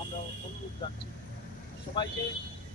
আমরা অনুরোধ রাখছি সবাইকে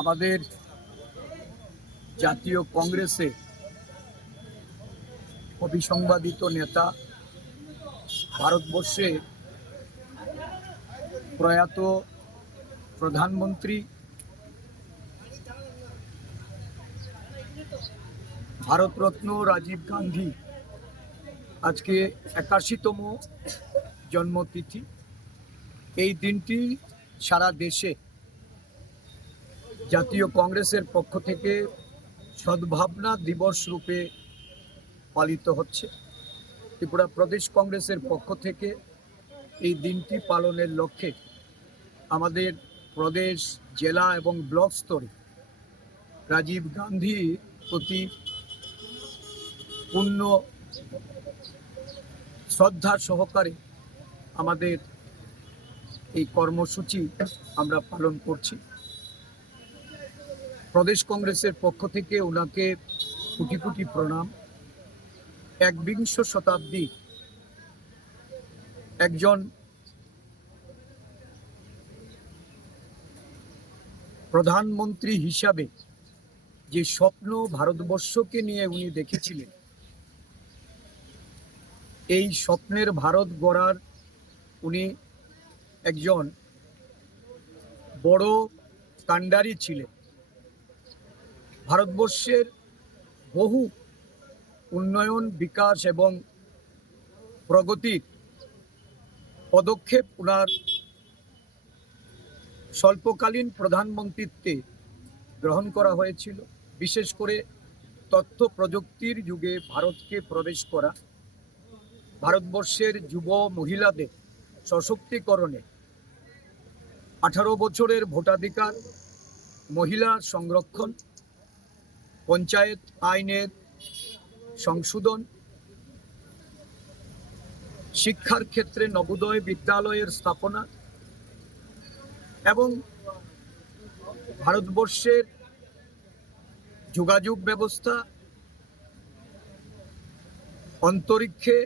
আমাদের জাতীয় কংগ্রেসে অভিসংবাদিত নেতা ভারতবর্ষে প্রয়াত প্রধানমন্ত্রী ভারতরত্ন রাজীব গান্ধী, আজকে একাশিতম জন্মতিথি। এই দিনটি সারা দেশে জাতীয় কংগ্রেসের পক্ষ থেকে সদ্ভাবনা দিবস রূপে পালিত হচ্ছে। ত্রিপুরা প্রদেশ কংগ্রেসের পক্ষ থেকে এই দিনটি পালনের লক্ষ্যে আমাদের প্রদেশ জেলা এবং ব্লক স্তরে রাজীব গান্ধী প্রতি পূর্ণ শ্রদ্ধা সহকারে আমাদের এই কর্মসূচি আমরা পালন করছি। প্রদেশ কংগ্রেসের পক্ষ থেকে ওনাকে কোটি কোটি প্রণাম। একবিংশ শতাব্দী একজন প্রধানমন্ত্রী হিসাবে যে স্বপ্ন ভারতবর্ষকে নিয়ে উনি দেখেছিলেন, এই স্বপ্নের ভারত গড়ার উনি একজন বড় কাণ্ডারি ছিলেন। ভারতবর্ষের বহু উন্নয়ন, বিকাশ এবং প্রগতির পদক্ষেপ ওনার স্বল্পকালীন প্রধানমন্ত্রীত্বে গ্রহণ করা হয়েছিল। বিশেষ করে তথ্য প্রযুক্তির যুগে ভারতকে প্রবেশ করা, ভারতবর্ষের যুব মহিলাদের সশক্তিকরণে আঠারো বছরের ভোটাধিকার, মহিলা সংরক্ষণ পঞ্চায়েত আইনের সংশোধন, শিক্ষার ক্ষেত্রে নবোদয় বিদ্যালয়ের স্থাপনা এবং ভারতবর্ষের যোগাযোগ ব্যবস্থা, অন্তরিক্ষে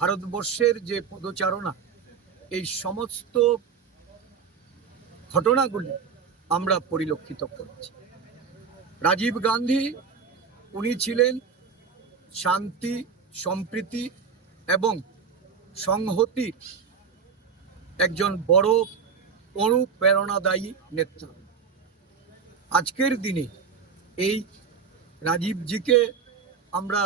ভারতবর্ষের যে পদচারণা, এই সমস্ত ঘটনাগুলি আমরা পরিলক্ষিত করেছি। রাজীব গান্ধী, উনি ছিলেন শান্তি, সম্প্রীতি এবং সংহতি একজন বড় অনুপ্রেরণাদায়ী নেতা। আজকের দিনে এই রাজীবজিকে আমরা